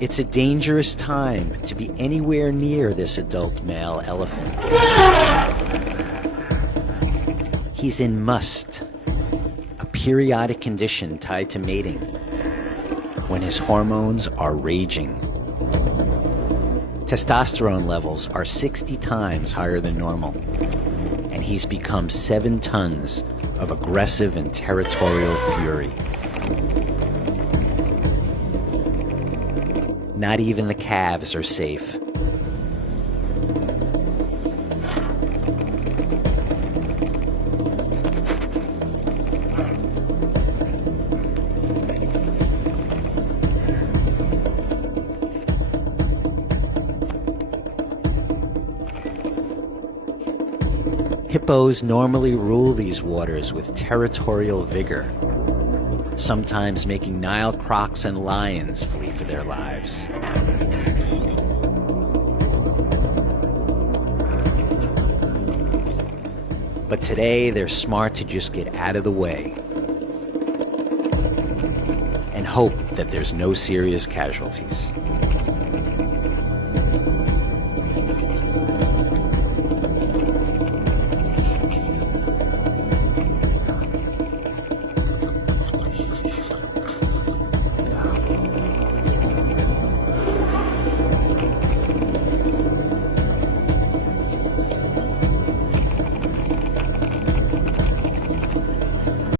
It's a dangerous time to be anywhere near this adult male elephant. He's in must, a periodic condition tied to mating, when his hormones are raging. Testosterone levels are 60 times higher than normal, and he's become 7 tons of aggressive and territorial fury. Not even the calves are safe. Hippos normally rule these waters with territorial vigor, sometimes making Nile crocs and lions flee for their lives. But today, they're smart to just get out of the way and hope that there's no serious casualties.